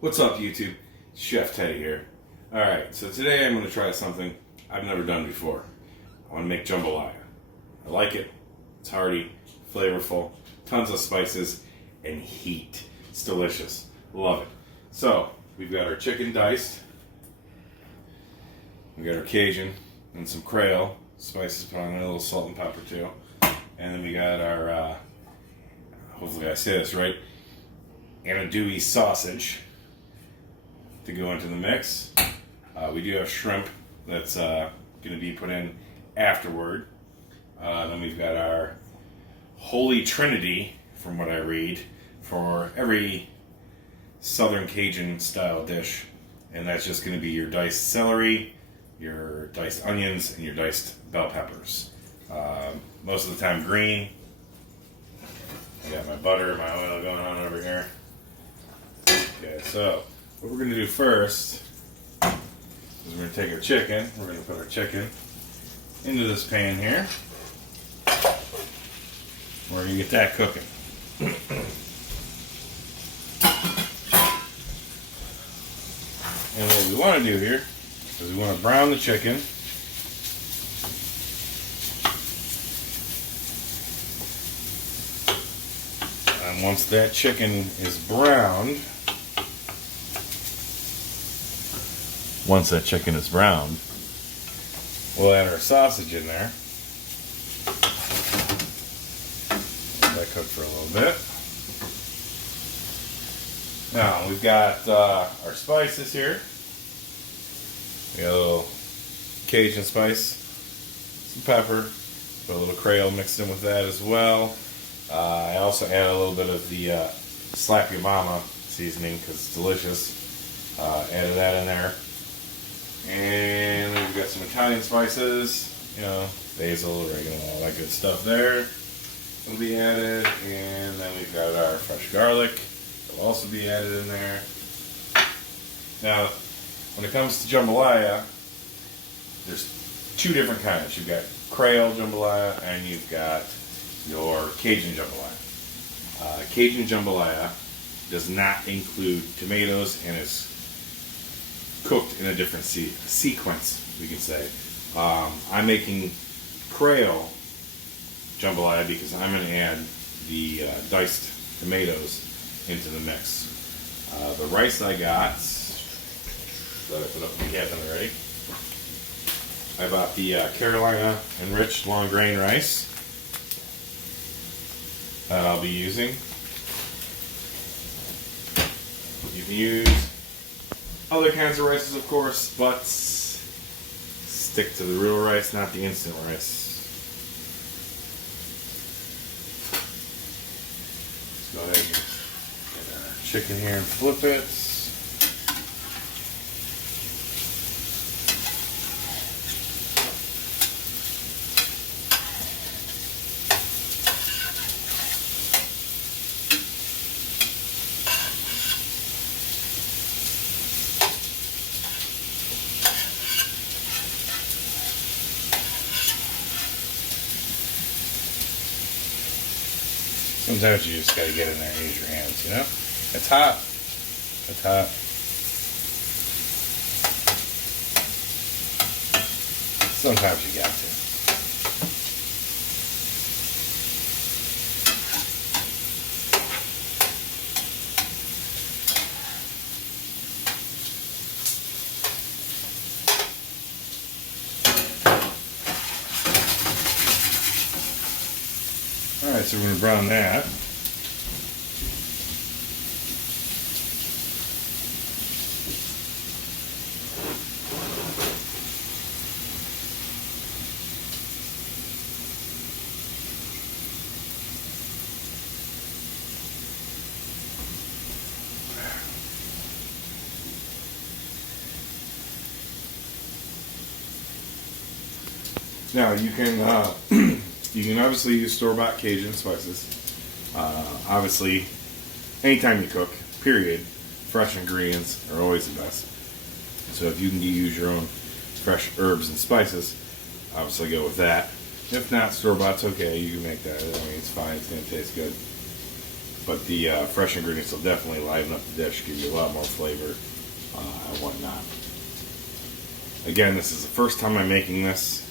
What's up, YouTube? Chef Teddy here. Alright, so today I'm going to try something I've never done before. I want to make jambalaya. I like it. It's hearty, flavorful, tons of spices, and heat. It's delicious. Love it. So, we've got our chicken diced. We got our Cajun and some Creole spices, put on a little salt and pepper too. And then we got our, hopefully I say this right, andouille sausage to go into the mix. We do have shrimp that's going to be put in afterward. Then we've got our Holy Trinity, from what I read, for every Southern Cajun style dish. And that's just going to be your diced celery, your diced onions, and your diced bell peppers. Most of the time green. I got my butter, my oil going on over here. Okay, so what we're going to do first is we're going to take our chicken. We're going to put our chicken into this pan here. We're going to get that cooking. And what we want to do here is we want to brown the chicken. And once that chicken is browned, we'll add our sausage in there. Let that cook for a little bit. Now we've got our spices here. We got a little Cajun spice, some pepper, put a little Creole mixed in with that as well. I also add a little bit of the Slap Your Mama seasoning because it's delicious. Added that in there. And we've got some Italian spices, you know, basil, oregano, all that good stuff there will be added. And then we've got our fresh garlic that will also be added in there. Now, when it comes to jambalaya, there's two different kinds. You've got Creole jambalaya and you've got your Cajun jambalaya. Cajun jambalaya does not include tomatoes and is cooked in a different sequence, we can say. I'm making Creole jambalaya because I'm going to add the diced tomatoes into the mix. The rice I got, that I put up in the cabinet already, I bought the Carolina enriched long grain rice that I'll be using. You can use other kinds of rices, of course, but stick to the real rice, not the instant rice. Let's go ahead and get our chicken here and flip it. Sometimes you just gotta get in there and use your hands, you know? It's hot. It's hot. Sometimes you got to. Alright, so we're going to brown that. Now you can you can obviously use store-bought Cajun spices. Obviously, anytime you cook, period, fresh ingredients are always the best. So if you can use your own fresh herbs and spices, obviously go with that. If not, store-bought's okay. You can make that. I mean, it's fine. It's going to taste good. but the fresh ingredients will definitely liven up the dish, give you a lot more flavor and whatnot. Again, this is the first time I'm making this,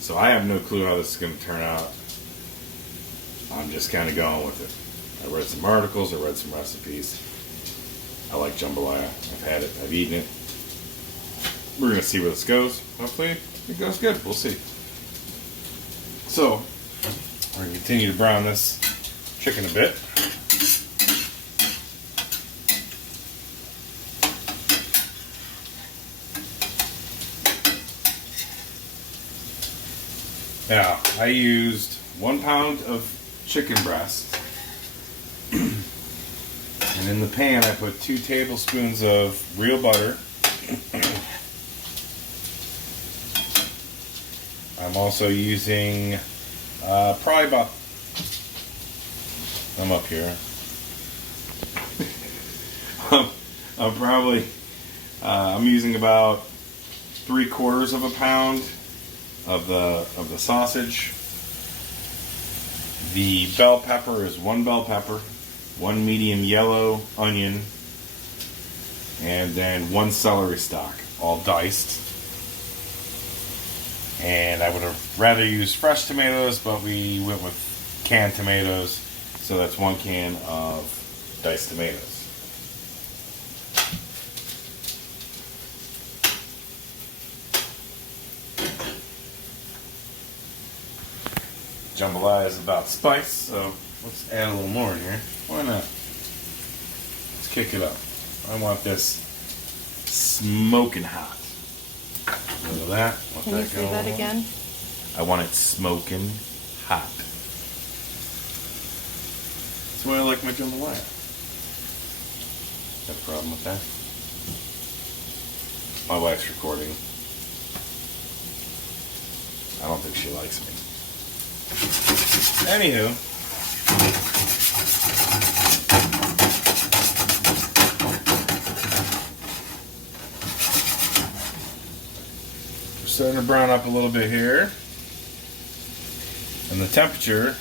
so I have no clue how this is going to turn out. I'm just kind of going with it. I read some articles, I read some recipes. I like jambalaya. I've had it, I've eaten it. We're going to see where this goes. Hopefully it goes good. We'll see. So, we're going to continue to brown this chicken a bit. Now, I used 1 pound of chicken breast. And in the pan, I put 2 tablespoons of real butter. I'm also using probably about, I'm up here. I'm using about 3/4 of a pound of the sausage. The bell pepper is 1 bell pepper, 1 medium yellow onion, and then 1 celery stalk, all diced. And I would have rather used fresh tomatoes, but we went with canned tomatoes, so that's 1 can of diced tomatoes. Jambalaya is about spice, so let's add a little more in here. Why not? Let's kick it up. I want this smoking hot. Look at that. Can you say that again? I want it smoking hot. That's why I like my jambalaya. Got a problem with that? My wife's recording. I don't think she likes me. Anywho, we're starting to brown up a little bit here, and the temperature.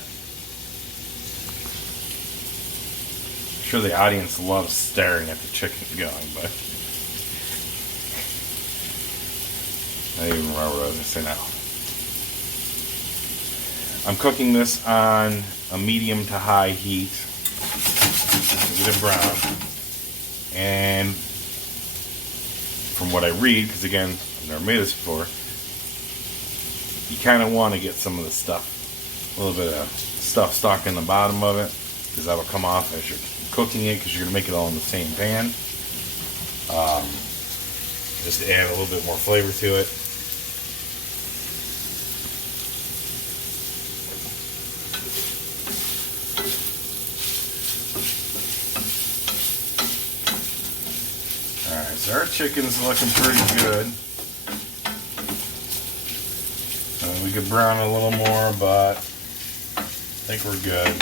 I'm sure the audience loves staring at the chicken going, but I don't even remember what I was going to say now. I'm cooking this on a medium to high heat. Get it brown. And from what I read, because again, I've never made this before, you kind of want to get some of the stuff, a little bit of stuff stuck in the bottom of it, because that'll come off as you're cooking it, because you're going to make it all in the same pan. Just to add a little bit more flavor to it. Alright, so our chicken's looking pretty good. We could brown a little more, but I think we're good.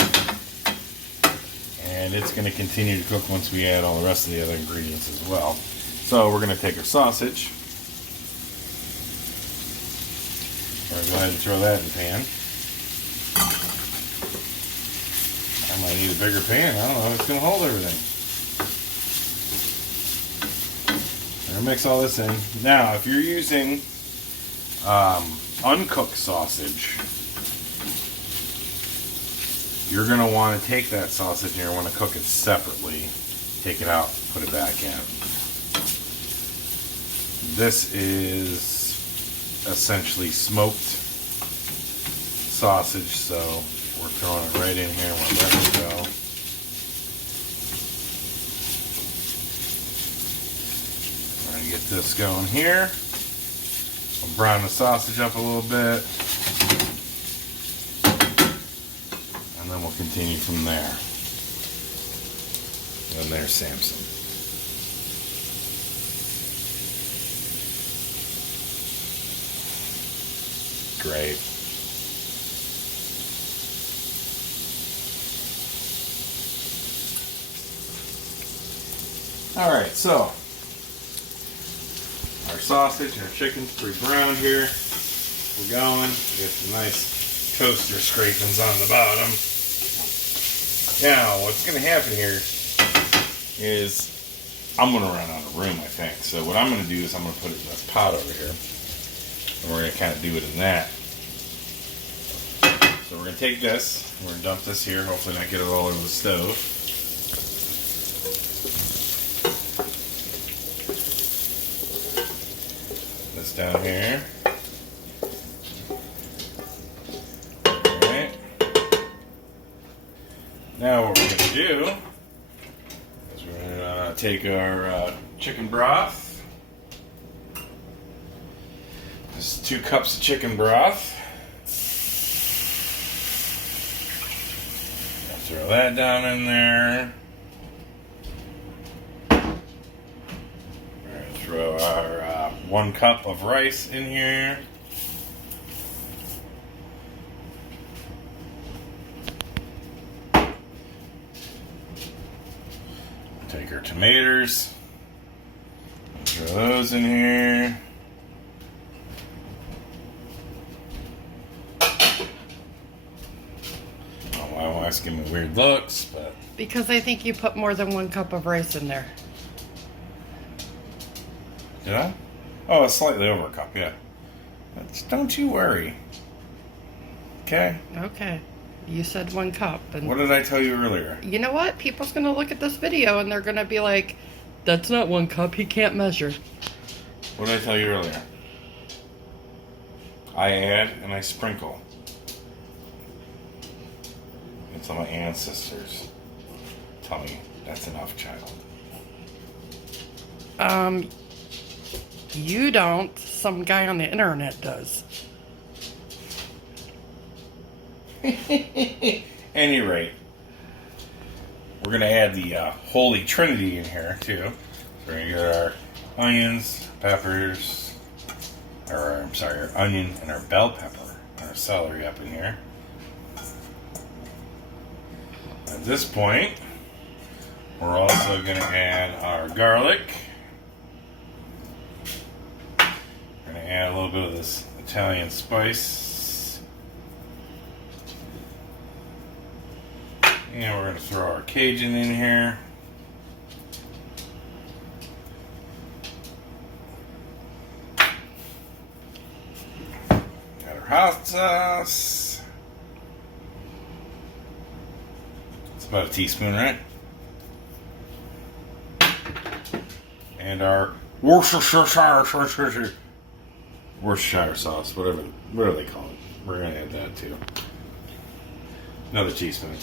And it's going to continue to cook once we add all the rest of the other ingredients as well. So we're going to take our sausage. We're going to go ahead and throw that in the pan. I might need a bigger pan. I don't know if it's going to hold everything. Mix all this in. Now, if you're using uncooked sausage, you're going to want to take that sausage and you're going to want to cook it separately. Take it out, put it back in. This is essentially smoked sausage, so we're throwing it right in here and we're letting it go. Get this going here. We'll brown the sausage up a little bit, and then we'll continue from there. And there's Samson. Great. All right, so our sausage and our chicken's pretty brown here. We're going. We got some nice toaster scrapings on the bottom. Now, what's going to happen here is I'm going to run out of room, I think. So what I'm going to do is I'm going to put it in this pot over here. And we're going to kind of do it in that. So we're going to take this, we're going to dump this here, hopefully not get it all over the stove. This down here. Alright. Now what we're going to do is we're going to take our chicken broth. This is 2 cups of chicken broth. Throw that down in there. We're going to throw our 1 cup of rice in here. Take our tomatoes. Throw those in here. Giving me weird looks, but because I think you put more than 1 cup of rice in there. Did I? Oh, slightly over a cup, yeah. Don't you worry. Okay? Okay. You said 1 cup. And what did I tell you earlier? You know what? People's going to look at this video and they're going to be like, that's not 1 cup. He can't measure. What did I tell you earlier? I add and I sprinkle. Until my ancestors tell me that's enough, child. You don't. Some guy on the internet does. Any rate, we're going to add the Holy Trinity in here, too. So we're going to get our onions, peppers, or I'm sorry, our onion and our bell pepper, and our celery up in here. At this point, we're also going to add our garlic. We're going to add a little bit of this Italian spice. And we're going to throw our Cajun in here. Got our hot sauce. About a teaspoon, right? And our Worcestershire sauce, whatever they call it. We're gonna add that too. Another teaspoon.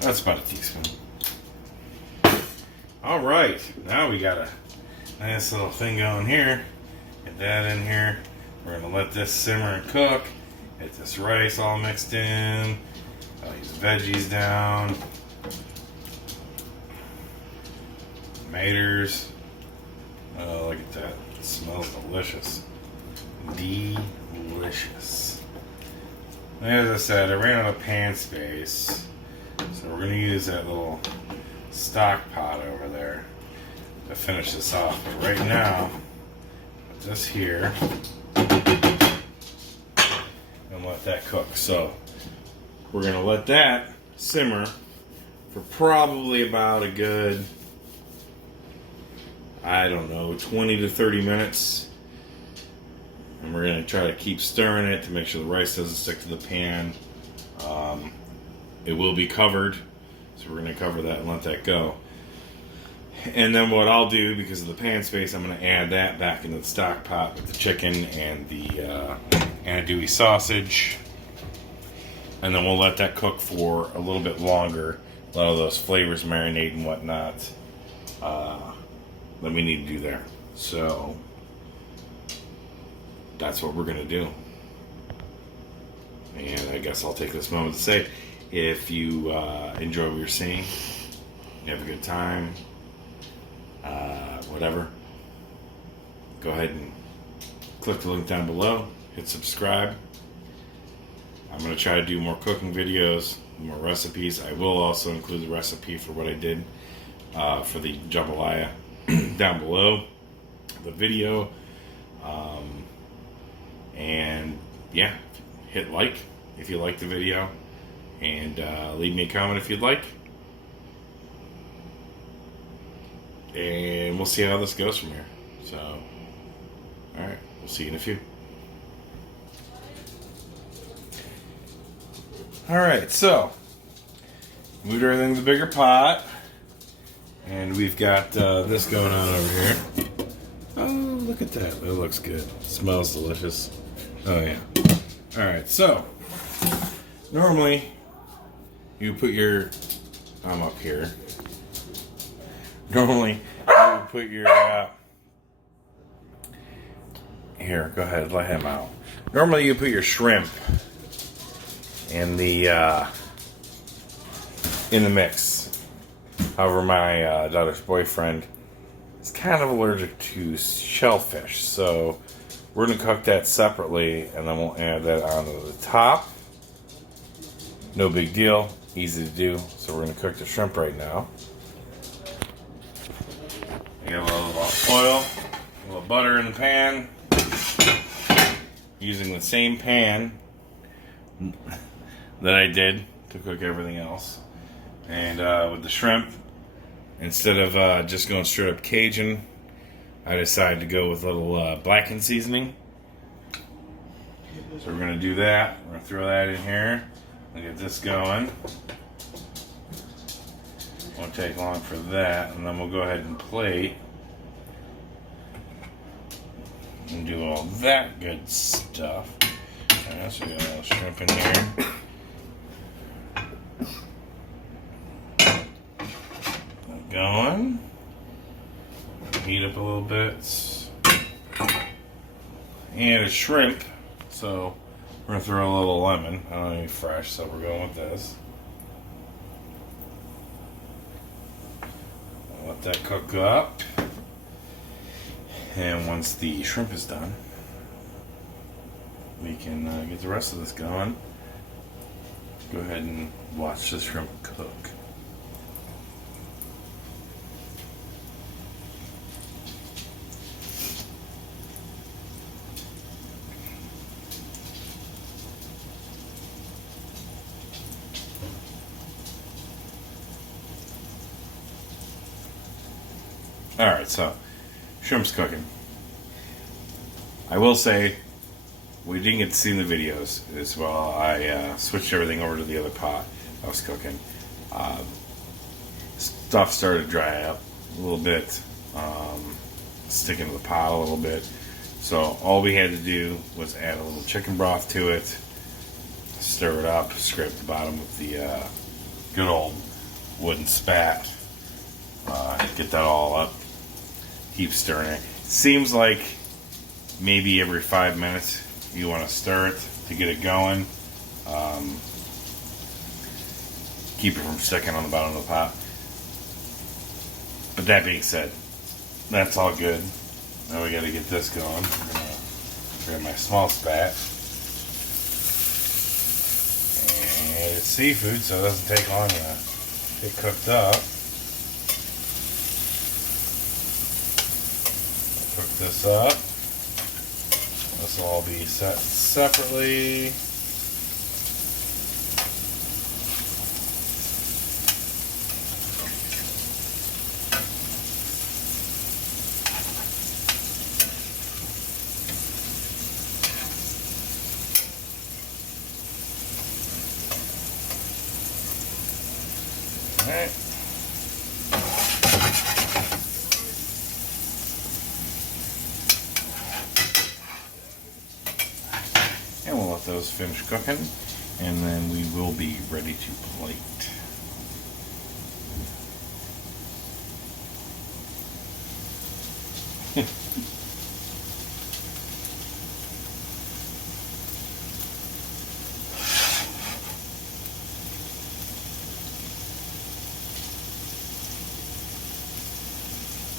That's about a teaspoon. All right, now we got a nice little thing going here. Get that in here. We're gonna let this simmer and cook. Get this rice all mixed in. All these veggies down. Tomatoes. Oh, look at that. It smells delicious. Delicious. As I said, I ran out of pan space. So we're going to use that little stock pot over there to finish this off. But right now, put this here. And let that cook. So we're going to let that simmer for probably about a good, I don't know, 20 to 30 minutes. And we're going to try to keep stirring it to make sure the rice doesn't stick to the pan. It will be covered, so we're going to cover that and let that go. And then what I'll do, because of the pan space, I'm going to add that back into the stock pot with the chicken and the andouille sausage. And then we'll let that cook for a little bit longer. A lot of those flavors marinate and whatnot that we need to do there. So that's what we're going to do. And I guess I'll take this moment to say, if you enjoy what you're seeing, you have a good time, whatever, go ahead and click the link down below, hit subscribe. I'm going to try to do more cooking videos, more recipes. I will also include the recipe for what I did for the jambalaya down below the video. And yeah, hit like if you like the video, and leave me a comment if you'd like. And we'll see how this goes from here. So, alright, we'll see you in a few. Alright, so moved everything to the bigger pot. And we've got this going on over here. Oh, look at that. It looks good. It smells delicious. Oh, yeah. Alright, so normally you put your... I'm up here. Normally you would put your... here, go ahead. Let him out. Normally you put your shrimp in the mix. However, my daughter's boyfriend is kind of allergic to shellfish, so we're going to cook that separately, and then we'll add that onto the top. No big deal, easy to do. So we're going to cook the shrimp right now. I got a little oil, a little butter in the pan, using the same pan that I did to cook everything else. And with the shrimp, instead of just going straight up Cajun, I decided to go with a little blackened seasoning. So we're going to do that. We're going to throw that in here and get this going. Won't take long for that. And then we'll go ahead and plate and do all that good stuff. Alright, so we got a little shrimp in here. Going. Heat up a little bit. And a shrimp. So we're going to throw a little lemon. I don't have any fresh, so we're going with this. Let that cook up. And once the shrimp is done, we can get the rest of this going. Go ahead and watch the shrimp cook. Alright, so shrimp's cooking. I will say, we didn't get to see in the videos as well. I switched everything over to the other pot I was cooking. Stuff started to dry up a little bit, sticking to the pot a little bit. So all we had to do was add a little chicken broth to it, stir it up, scrape the bottom with the good old wooden spat, get that all up. Keep stirring it. Seems like maybe every 5 minutes you want to stir it to get it going. Keep it from sticking on the bottom of the pot. But that being said, that's all good. Now we got to get this going. I'm going to grab my small spat. And it's seafood, so it doesn't take long to get cooked up. Cook this up. This will all be set separately. All right. And we'll let those finish cooking, and then we will be ready to plate.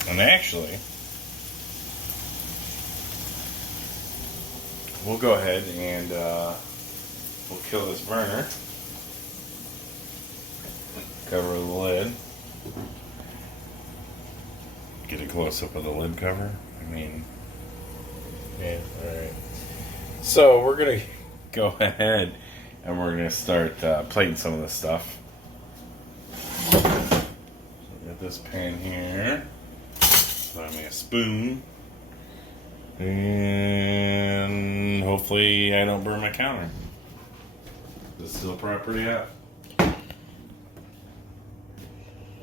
And actually, we'll go ahead and we'll kill this burner. Cover the lid. Get a close up of the lid cover. I mean, yeah, alright. So we're gonna go ahead and we're going to start plating some of this stuff. So got this pan here. Buy me a spoon. And hopefully I don't burn my counter. This is still pretty hot.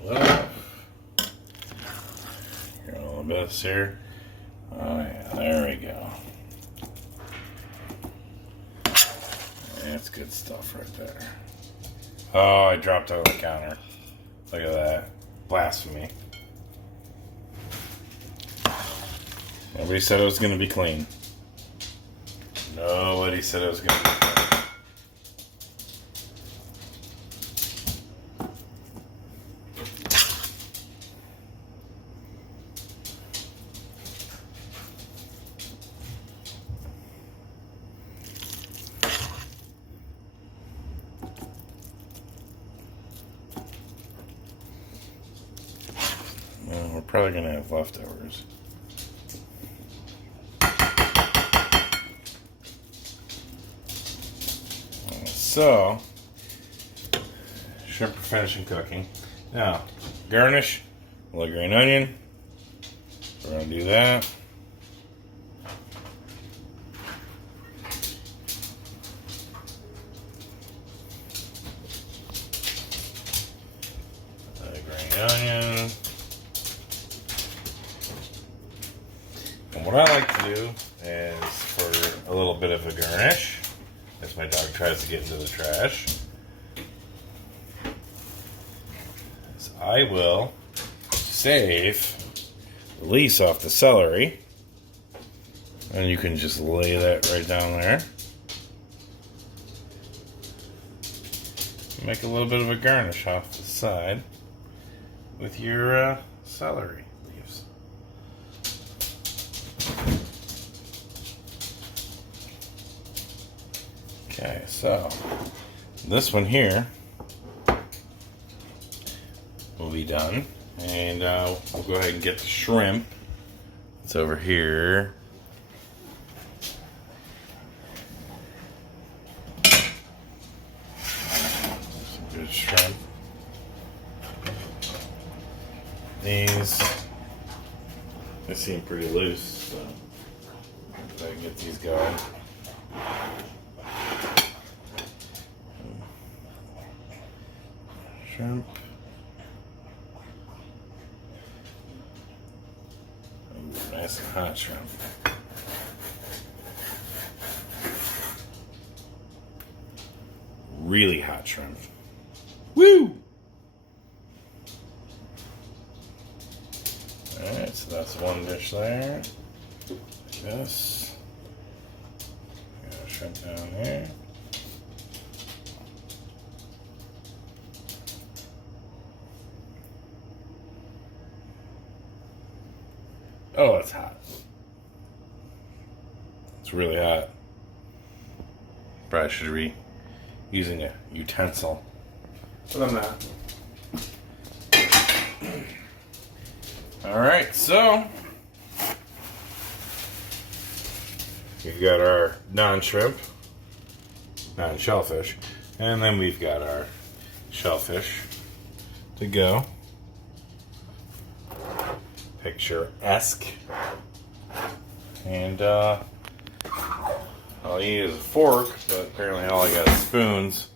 Well, here a little bit of this here. Oh yeah, there we go. That's good stuff right there. Oh, I dropped it on the counter. Look at that. Blasphemy. Nobody said it was going to be clean. Nobody said it was going to be clean. Well, we're probably going to have leftovers. So, shrimp are finishing cooking. Now, garnish, a little green onion. We're going to do that. Green onion. And what I like to do is for a little bit of a garnish, as my dog tries to get into the trash, is I will save the leaves off the celery, and you can just lay that right down there. Make a little bit of a garnish off the side with your celery leaves. Okay, so this one here will be done, and we'll go ahead and get the shrimp. It's over here. Some good shrimp. These, they seem pretty loose, so if I can get these going. Shrimp. Ooh, nice and hot shrimp. Really hot shrimp. Woo! Alright, so that's one dish there. Like this. Got shrimp down here. Oh, it's hot. It's really hot. Probably should be using a utensil, but I'm not. Alright, so we've got our non-shrimp, non-shellfish, and then we've got our shellfish to go. Picture-esque. And all you need is a fork, but apparently all I got is spoons.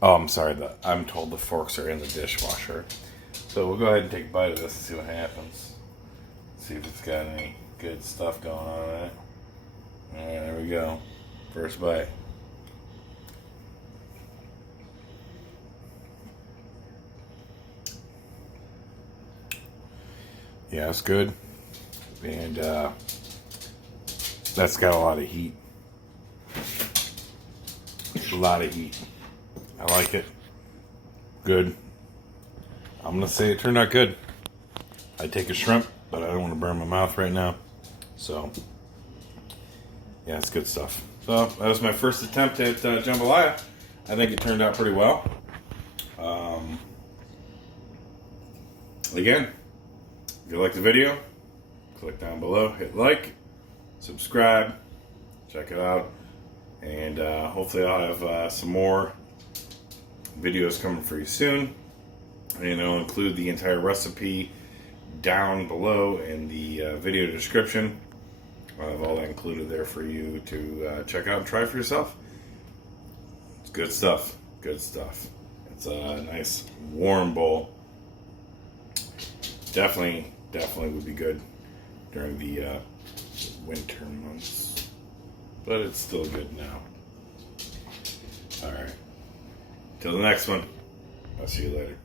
Oh, I'm sorry, I'm told the forks are in the dishwasher. So we'll go ahead and take a bite of this and see what happens. See if it's got any good stuff going on in it. Alright, there we go. First bite. Yeah, it's good. And that's got a lot of heat. A lot of heat. I like it. Good. I'm going to say it turned out good. I take a shrimp, but I don't want to burn my mouth right now. So, yeah, it's good stuff. So, that was my first attempt at jambalaya. I think it turned out pretty well. Again, if you like the video, click down below, hit like, subscribe, check it out, And hopefully I'll have some more videos coming for you soon. And I'll include the entire recipe down below in the video description. I'll have all that included there for you to check out and try for yourself. It's good stuff. Good stuff. It's a nice warm bowl. Definitely would be good during the winter months. But it's still good now. Alright. Till the next one. I'll see you later.